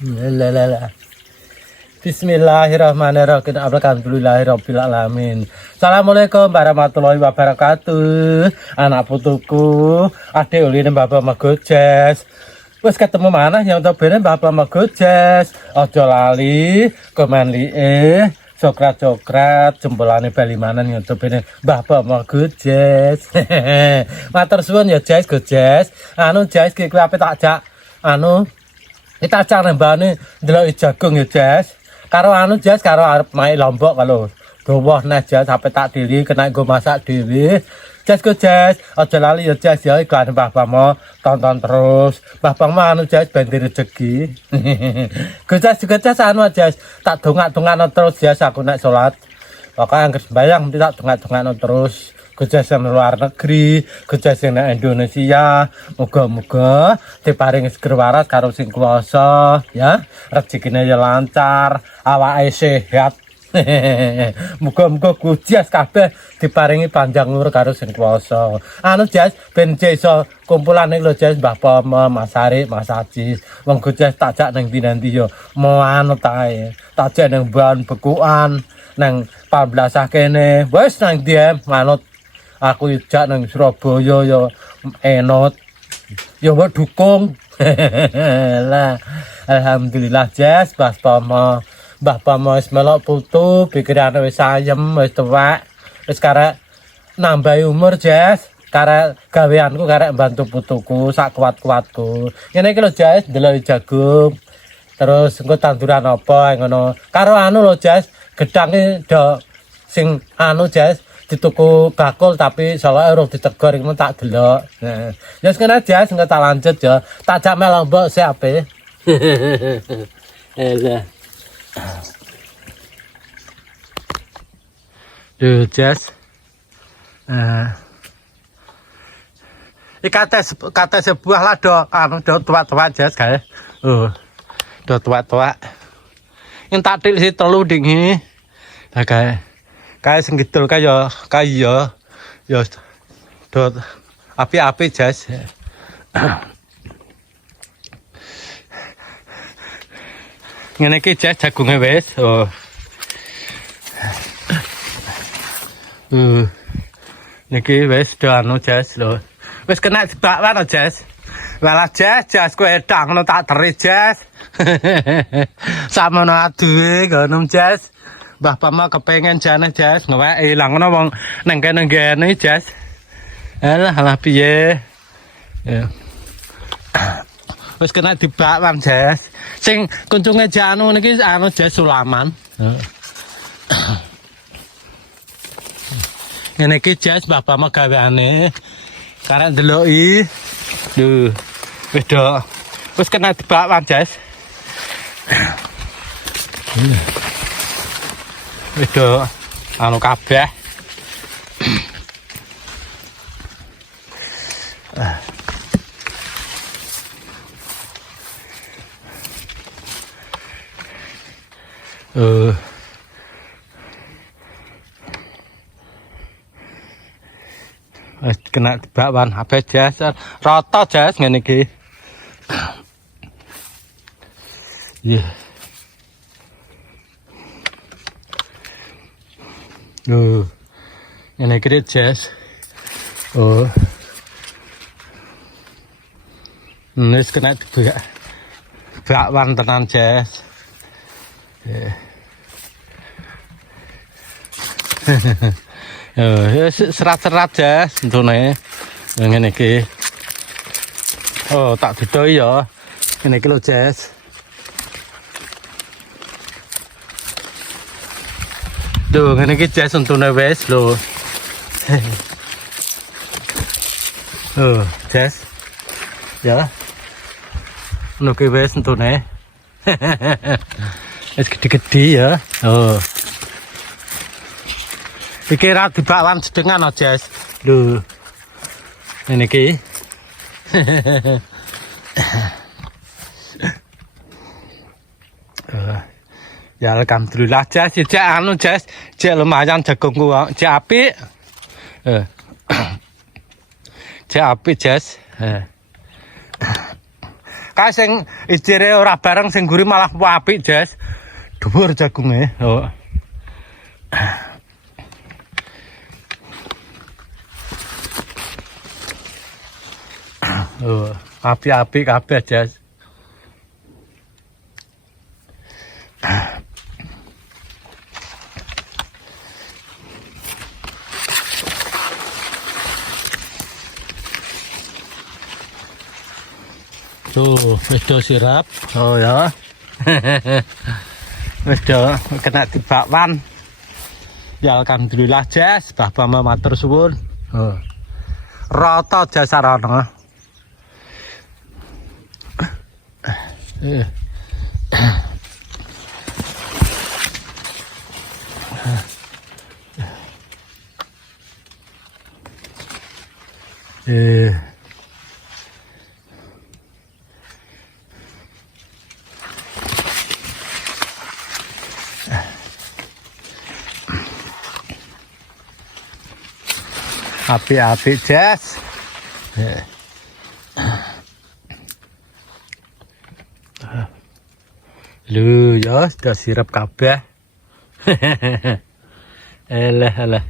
Lalalala. Bismillahirrahmanirrahim. Alhamdulillahirrabbilalamin. Assalamualaikum warahmatullahi wabarakatuh. Anak putuku, adik ulin bapak Magojes. Wes ketemu mana yang tobene bapak Magojes. Ojo lali, komen lie, cokrat-cokrat, jempolane balimanan yang tobene bapak Magojes. Matur suwun ya Jes, Gojes. Anu Jes ki kowe ape tak jak anu kita cak nembane ndelok jagung ya Jes. Karo anu Jes karo arep main Lombok kalau dawa nah Jes sampe tak dili kena nggo masak dhewe. Jes go Jes, aja lali ya Jes ya iklan Mbah tonton terus. Mbah anu Jes ben rezeki. Go Jes anu Jes tak dongak-dongakno terus Jes aku nek salat. Pokoke anggere sembayang mesti tak dongak-dongakno terus. Gojes yang luar negeri, gojes yang Indonesia, moga-moga diparingi seger waras karo sing kuwasa, ya. Rezekine ya lancar, awake sehat. Moga-moga gojes kabeh diparingi panjang umur karo sing kuwasa. Anu Jes, ben iso kumpulan iki lho Jes, Mbah Pomo, Mas Arik, Mas Ajis. Wong gojes tak jak ning ndi-ndi yo mau anu tae. Tak jak ning bahan bekuan, nang 14 kene. Wis nang ndi manut aku ijak nang Surabaya ya enot ya mbok dukung. Lah alhamdulillah Jes Mbah Pomo wis melok putu pikirane wis ayem wis tuwek wis karek nambah umur Jes karek gaweanku karek bantu putuku sak kuat-kuatku ngene iki lho Jes ndelok jagung terus engko tanduran apa ngono karo anu lho Jes gedhange do sing anu Jes dituku bakul tapi soalnya urung ditegor iki tak delok. Heeh. Ya wis kene Jes engko tak lanjut ya. Tak jak mel Lombok sik ape. Lah. Duh Jes. Kate sebuah lah do anu do tua-tua Jes kae. Do tua-tua. Yang tak til si telu dingi. Lah kae. Kayak sing kidul kaya ya do api-api Jes. Ngene iki Jes jagunge wis. Niki wis do anu Jes lho. Wis kena jebak wae Jes. Walah Jes kowe edang tak teri Jes. Samono aduwe ngono Jes. Mbah Pomo kepengen jane Jes ngewek ilangno wong nang kene ngene Jes. Alah piye. Ya. Wis kena dibak wan Jes. Sing kuncunge janu niki anu Jes Sulaman. Ngene iki Jes Mbah Pomo gaweane. Karek ndeloki. Duh. Wis do. Wis kena dibak wan Jes. Itu anu kabeh. Wis kena dibakwan habis Jes. Rata Jes ngene iki. Yeah. Ini kira Jes. Ini kena bakwan tenan Jes. Serat-serat Jes untune. Ngene iki. Oh, tak didoi ya. Ngene iki lho Jes. Duh, ngene iki Jes untune wis lho. Jes. Ya. Ngono ki wis untune. Wis gede-gede ya. Iki ra dibakwan sedengan Jes. Lho. Ngene iki. Ya alhamdulillah Jes, cek anu Jes, cek lumayan jagungku, cek apik. Cek apik Jes. Kae sing ijire ora bareng sing guri malah apik, Jas. Dhuwur jagunge. Oh. Oh, api-api kabeh, Jas. Tuh, wis do sirap. Oh ya. Wis do kena dibakwan. Ya alhamdulillah, Jas. Bapak matur suwun. Oh. Rata jasarana. Api-api, Jas. Lu ya sudah sirap kabeh. Alah.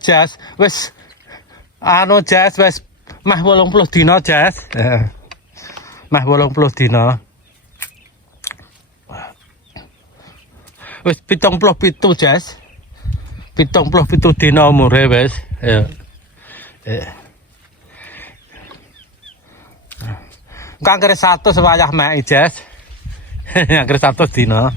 Jas, wis mah 80 dina, Jas. Mah 80 dina. Wis 77, Jas. 77 dina umure wis. Ya. Kanker 100 wayah mek, Jas. Kanker 100 dina.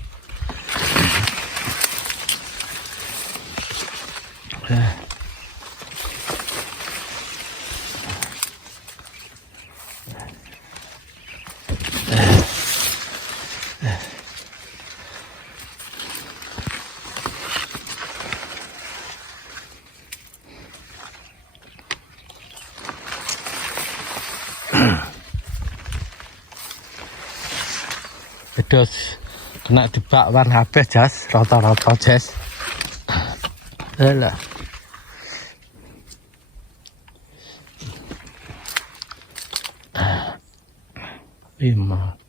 Terus kena dibakwan habis, Jas, rata-rata, Jas. Alah. Lima.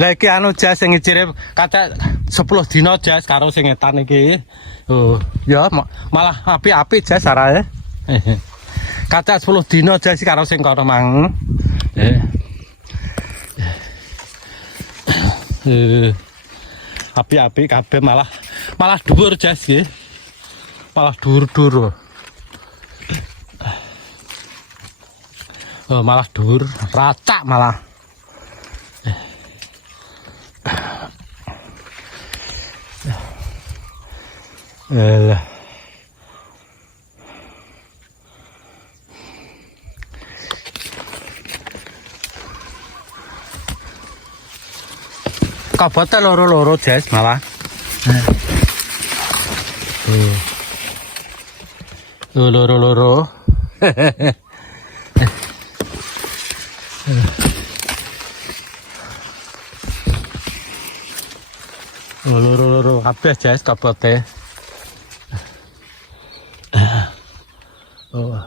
Lah iki Jas sing ijire kata 10 dina, Jas, karo sing etan iki. Oh, ya malah api-api, Jas, sarae. Kata 10 dina, Jas, karo sing kono mang. Api-api kabeh malah dhuwur, Jas, nggih. Malah dhuwur-dhuwur. Oh, malah dhuwur, racak malah. Kabote loro-loro, Jas, malah. Loro-loro. Loro-loro kabeh, Jas, kabote. Oh.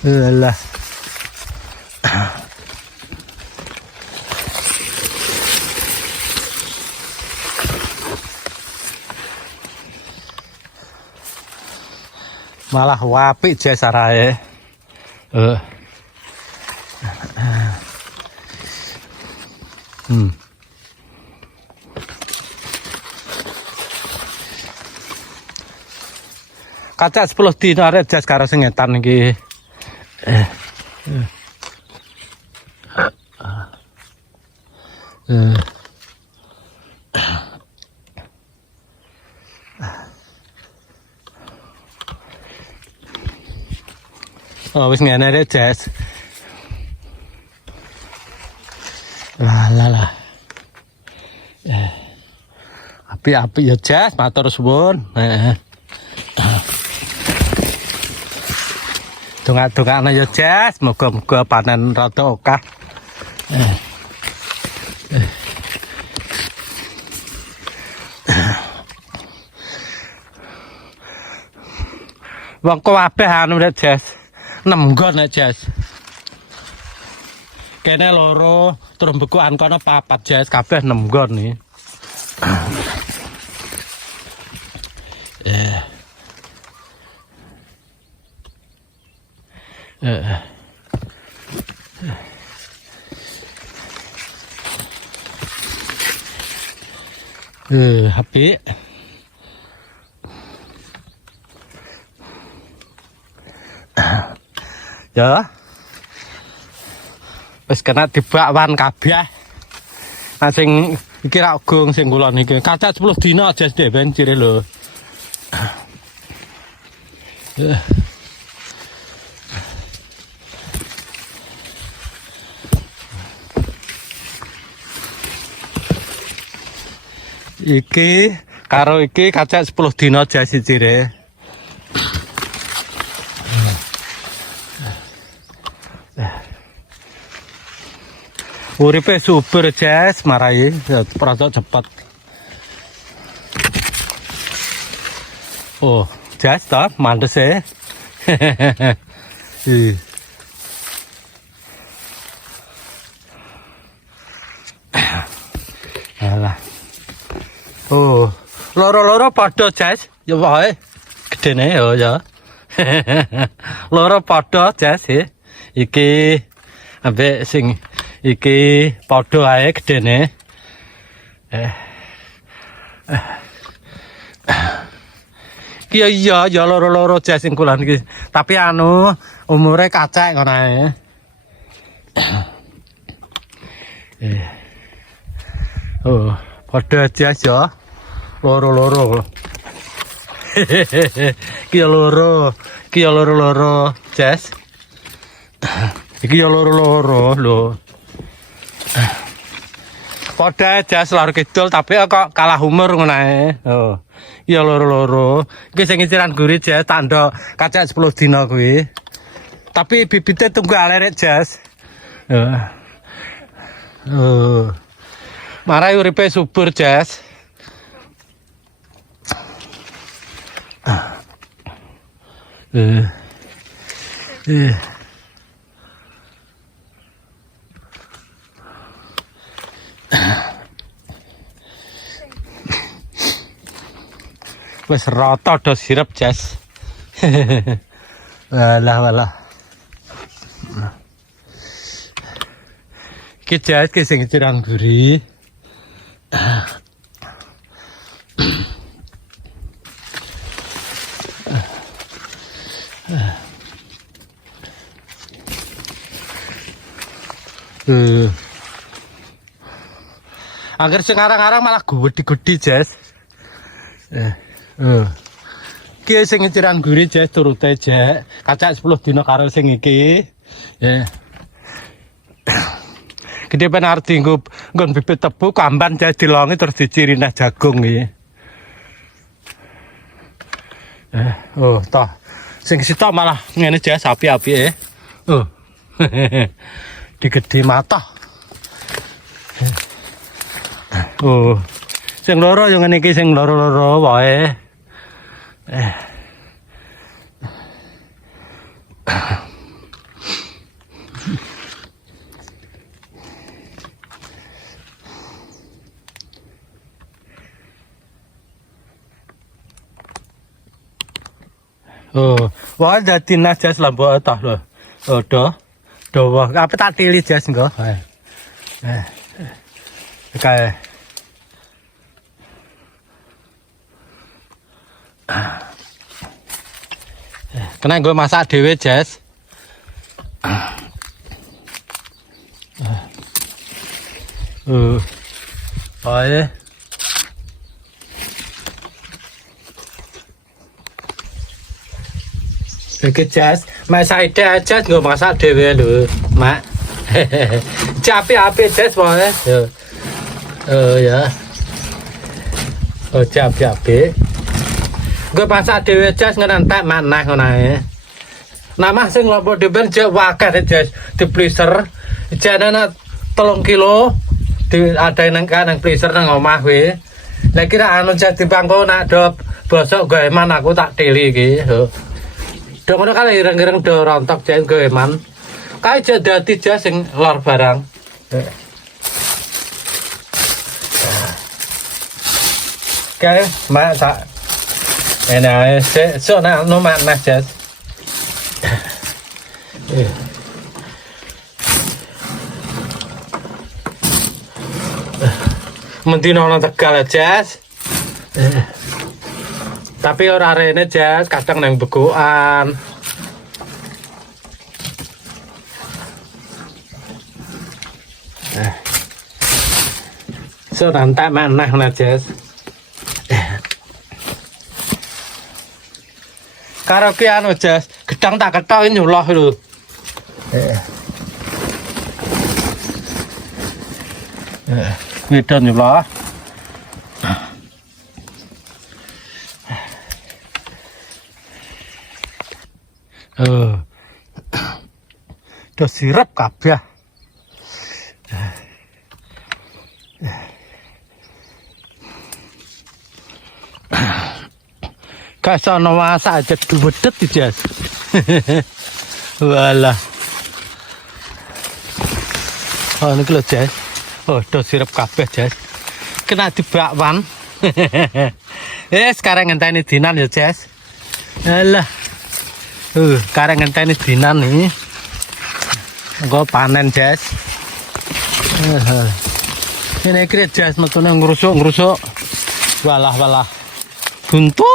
Alah. Malah apik, Jas, sarae. Kaca 10 dina arek, Jas, karo sing etan iki. Oh, wis ngene rek, Jas. Lah. Api-api ya, Jas, matur suwun. Dongak-dongakna ya Jas, muga-muga panen rada akeh. Wong kabeh anu nek Jas. 6 nggon nek Jas. Kene loro, terus bekukan kono 4 Jas, kabeh 6 nggon iki. Apik. Ya. Wis kena dibakwan kabeh. Nah sing iki rak gong sing kula niki. Kaca 10 dina Jas deh ben cire lho. Iki karo iki kaca 10 dina Jas cire. Uripe super Jas marai rada cepet. Oh, Jas ta mandes e. Alah. Oh, loro-loro padha Jas. Ya wae. Gedene ya. Loro padha Jas e. Iki ambek sing iki padha ae gedene. Iya ya loro-loro Jas sing kula niki. Tapi anu umure kacek ngono ae. Oh, padha Jas ya. Loro-loro. Ki loro Jas. Iki ya loro-loro lho. Padha Jas lor kidul tapi kok kalah umur ngono ae. Oh. Ya loro-loro. Iki sing ngiciran guri Jas tandha kacek 10 dina kuwi. Tapi bibite tunggu alerek Jas. Marai uripe subur Jas. Wes rata do sirep Jas. Walah. Ki Jas ki sing cirang guri. Angger sing arang-arang malah gede-gede Jas. Ki sing ngeciran guri Jas turute Jas. Kacak 10 dina karo sing iki. Ya. Gede ben arep dienggo nggon bibit tebu kamban Jas dilongi terus diciri neh jagung iki. Oh, toh. Sing sitok malah ngene Jas api-apike. Oh. Digede mata. Oh. Sing loro yo ngene iki sing loro-loro wae. Oh, wae dadi Jas lambok tah lho. Oh, do apa tak tili Jas engko. Kae. Kena gue masak dhewe Jas. Ae. Iki Jas, masak Jas gue masak dhewe lho, Mak. Capi-api Jas wae. Ya. Oh, capi-api. Gue masak dhewe Jas ngenentek manah ngono ae. Nama sing lombok depan jek wakeh Jas. Di freezer. Jane 3 kilo di ada nang freezer nang omah kuwi. Lah kira anu Jas dipangko nak do bosok goeman aku tak teli iki. Do ngono kali ireng-ireng do rontok Jas goeman. Kae jek dadi Jas sing lor barang. Kae mak tak enak so nak no mak mas Jas. Mendino nang Tegal Jas. Tapi ora rene Jas, kadang nang begokan. So nanti mana na Jas. Karo ki anu Jas, gedang tak ketok nyuloh lho. Wedon nyuloh. Udah sirap kabeh. Kasono masak aja duwedet Jas. Walah. Oh niku lho Jas. Oh, do sirap kabeh Jas. Kena dibakwan. Sekarang ngenteni dinan ya Jas. Alah. Sekarang ngenteni dinan nih. Engko panen Jas. Ini kira Jas metune ngrusuk-ngrusuk. Walah. Buntu.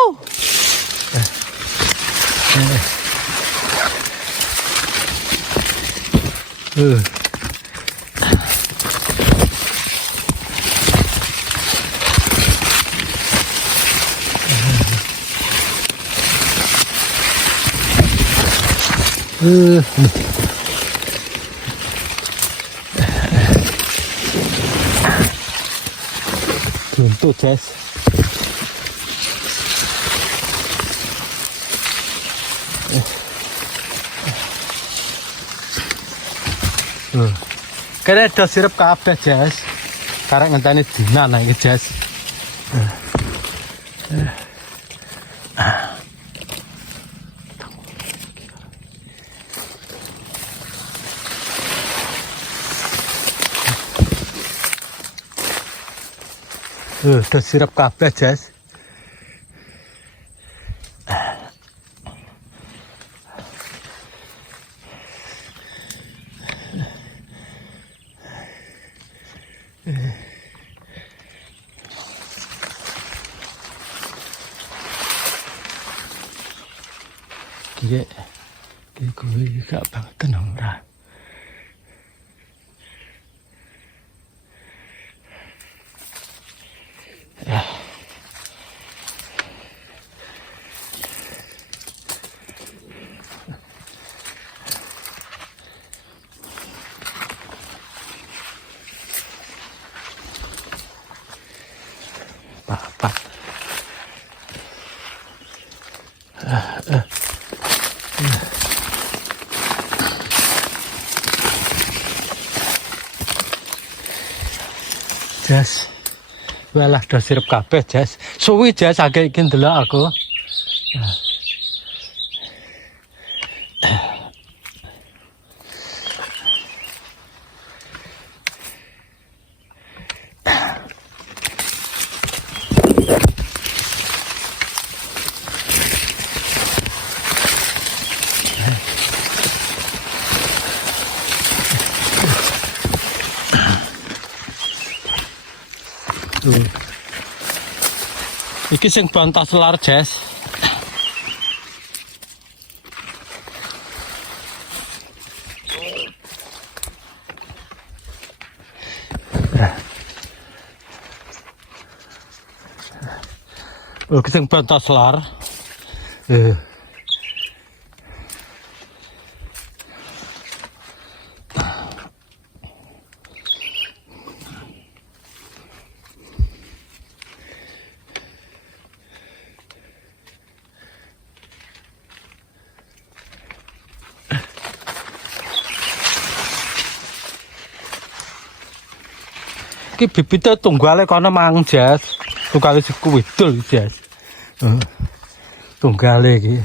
Buntu Jas. Kira do sirap kabeh Jas. Karek ngenteni dinan iki Jas. Do sirap kabeh Jas. Kaya gue gak banget tenang ora. Pak. Jas. Walah do sirep kabeh Jas. Suwi Jas akeh iki ndelok aku. Iki sing bantas lar Jas. Iki sing bantas lar. Ki bibite tunggale kono mang Jas. Tunggale siku widul Jas. Tunggale iki.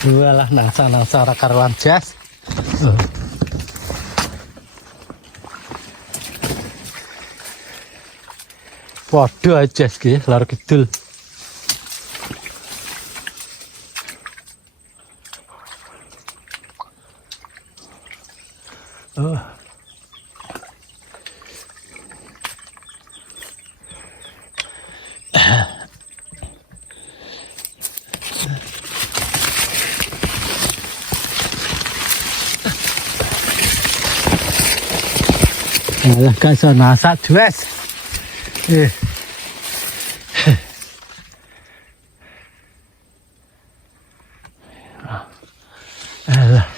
Walah nasa ora karuan Jas. Waduh aja ki lor kidul. Alah guys, nasa dress. Alah.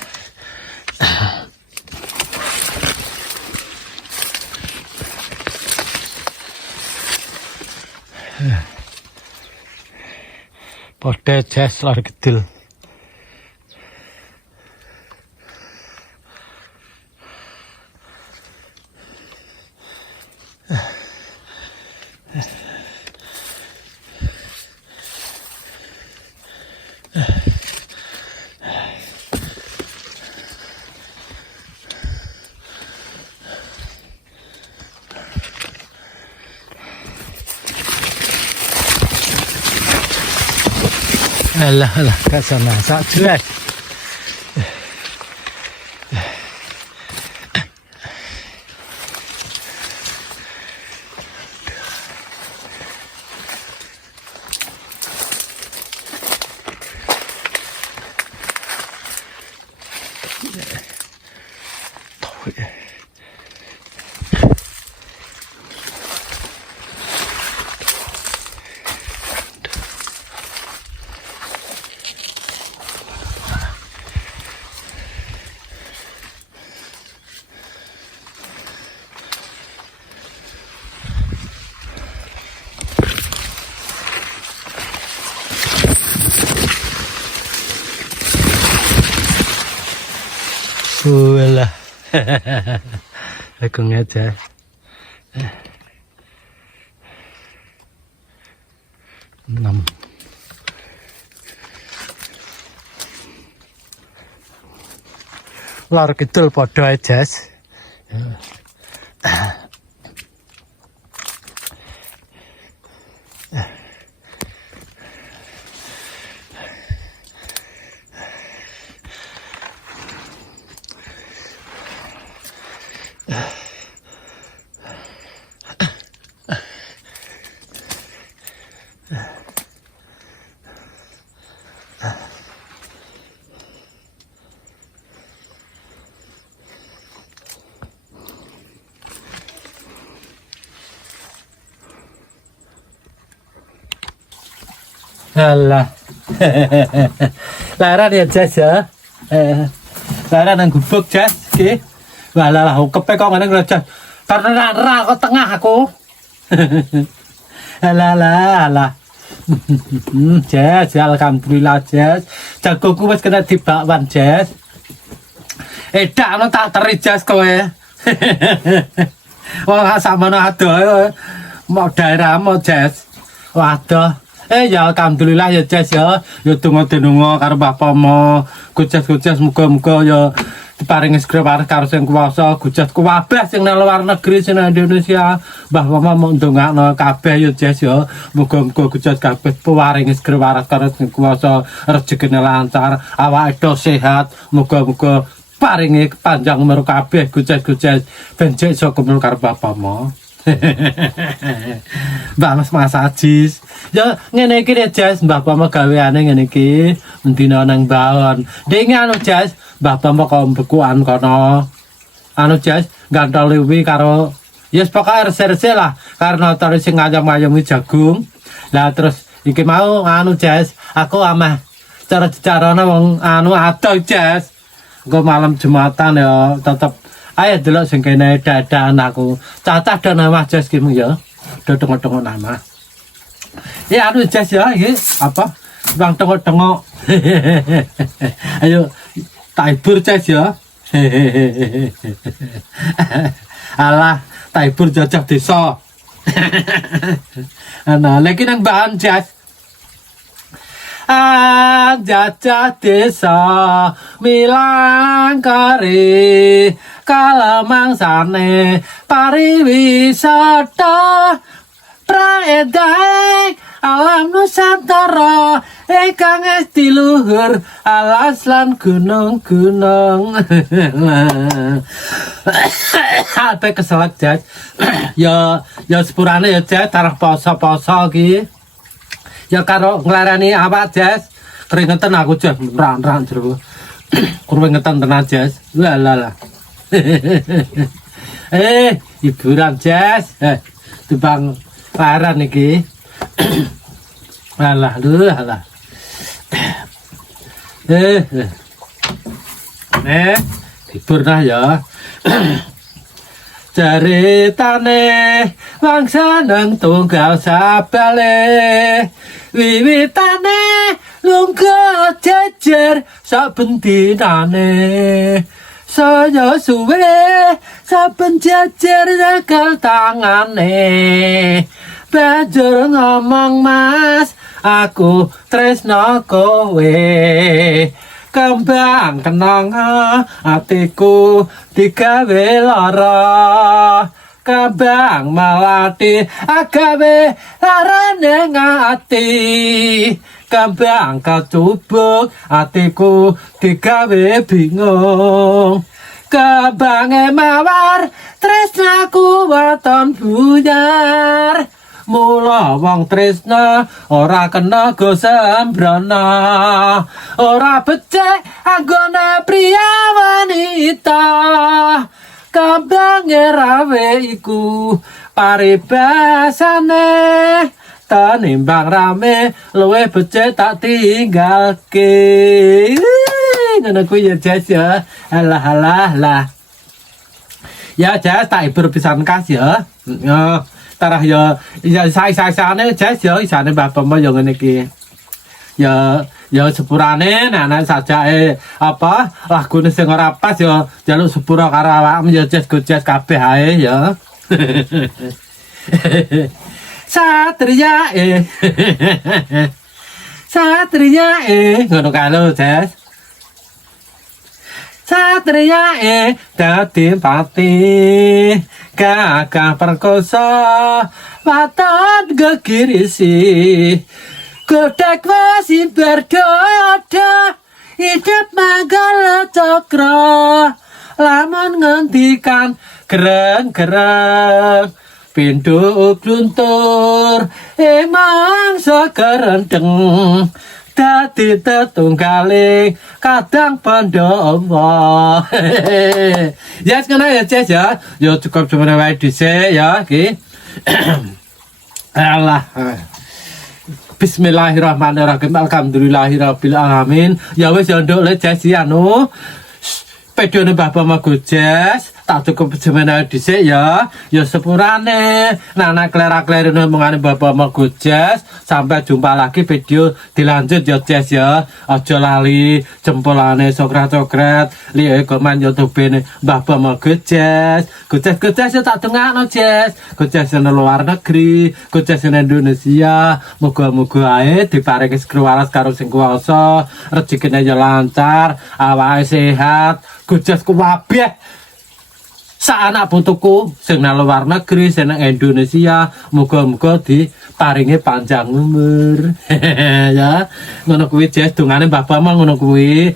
Pote Jas lor kidul. Alah, kasana sak jelas. Walah. Aku ngajak. Enam. Lor kidul padha Jas. Alah. Laran ya Jas ya. Laran nang gubuk Jas iki. Walah kepe kok ngene Jas. Karena ra kok tengah aku. Alah. Jas, alhamdulillah Jas. Jagoku wis kena dibakwan Jas. Edak ono tak teri Jas kowe. Wah samono adoh. Mau daerahmu Jas. Waduh. Ya alhamdulillah ya Jas ya. Ya donga-donga karo Bapakmu. Gujas-gujas muga-muga ya diparingi segera karo sing kuwasa, gujas kabeh sing nang luar negeri sing nang Indonesia. Mbah Mama mau ndongakno kabeh ya Jas ya. Muga-muga gujas kabeh paringi segera karo sing kuwasa, rezekine lancar, awake sehat. Muga-muga paringi panjang umur kabeh gujas-gujas ben iso kumpul karo Bapakmu. Mbak Mas Ajis. Ya ngene iki Jas, Mbah Pama gaweane ngene iki, mendina nang baon. Dene anu Jas, Mbah Pama kok mbekuan kono. Anu Jas, gantol liwi karo yes pokoke rese-rese lah, karena tari sing ayam-ayam jagung. Lah terus iki mau anu Jas, aku ameh cara-carane wong anu adoh Jas. Engko malam Jumatan ya tetep ayo delok sing kene dadan aku. Cacah dan nama Jas ki ya. Do tengok-tengok nama. Ya anu Jas ya iki apa? Bang tengok-tengok. Ayo tak hibur Jas ya. Alah, tak hibur jajah desa. Nah, lagi nang bahan Jas. Jajah desa milang kari kalamangsane pariwisata praedai alam Nusantara ingkang diluhur alas lan gunung-gunung. Apa keselak Jas? Ya sepurane ya Jas tarah poso-poso iki. Ya karo nglarani awak Jas. Keringetan aku Jas, ran-ran jero. Keringetan tenan Jas. Walah. Hiburan Jas. Tibang laran iki. Alah, alah. Hibur nah ya. Ceritane bangsa nang tunggal sabale wiwitane lungguh jejer saben dinane saya suwe saben jejer nyekel tangane banjur ngomong mas aku tresno kowe kembang kenanga atiku digawe lara kembang melati agawe larane ngati kembang kacubuk atiku digawe bingung kembange mawar tresnaku waton buyar mula wong tresna ora kena go sembrana ora becik anggone priya wanita kembange rawe iku paribasane tanimbang rame luwe becik tak tinggalke ngono kuwi ya Jas ya alah ya Jas tak hibur pisan kas ya tarah ya saya-sayane Jas ya isane bapak mo yo ngene iki ya sepurane anak sajake apa lagune sing ora pas ya jaluk sepura karo awakmu ya Jas Jas kabeh ae ya satria ngono kalau Jas satria dadi pati gagah perkosa waton gegirisi godhek wesi berdoa hidup manggala cakra lamun ngendikan gereng-gereng pintu gluntur emang sekerendeng dadi tetunggaling kadang pandawa. Ya sekarang ya Jas ya. Ya cukup cuma wae dhisik ya iki. Allah. Bismillahirrahmanirrahim. Alhamdulillahirabbil alamin. Ya wis ya nduk le Jas anu. Pedone Bapak Mago Jas tak cukup semena dhisik ya. Ya sepurane nana klera-klerene mengane Bapak Mago Jas. Sampai jumpa lagi video dilanjut ya Jas ya. Aja lali jempolane sokrat-sokrat lihat komen YouTube-ne Bapak Mago Jas. Jas tak dongakno Jas. Jas nang luar negeri, Jas nang Indonesia. Muga-muga ae diparingi skruwaras karo sing kuwasa, rezekine ya lancar, awake sehat. Jas kuwabeh sak anak putuku sing nang luar negeri, sing nang Indonesia, muga-muga diparingi panjang umur. Ya, ngono kuwi Jas dongane Mbah Bama ngono kuwi.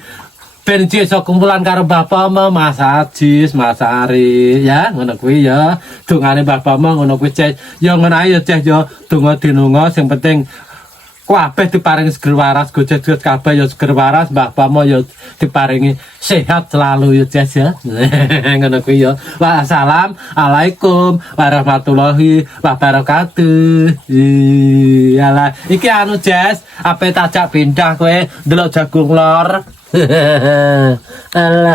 Ben iso kumpulan karo Mbah Bama, Mas Ajis, Mas Ari, ya, ngono kuwi ya. Dongane Mbah Bama ngono kuwi Jas. Ya ngono ae ya Jas ya, donga dinunga sing penting kabeh diparingi seger waras, Jess kabeh ya seger waras, Mbah Pamo ya diparingi sehat selalu ya Jess ya. Ngono kuwi ya. Wassalamualaikum warahmatullahi wabarakatuh. Iyalah, iki anu Jess, ape tajak pindah kowe ndelok jagung lor. Alah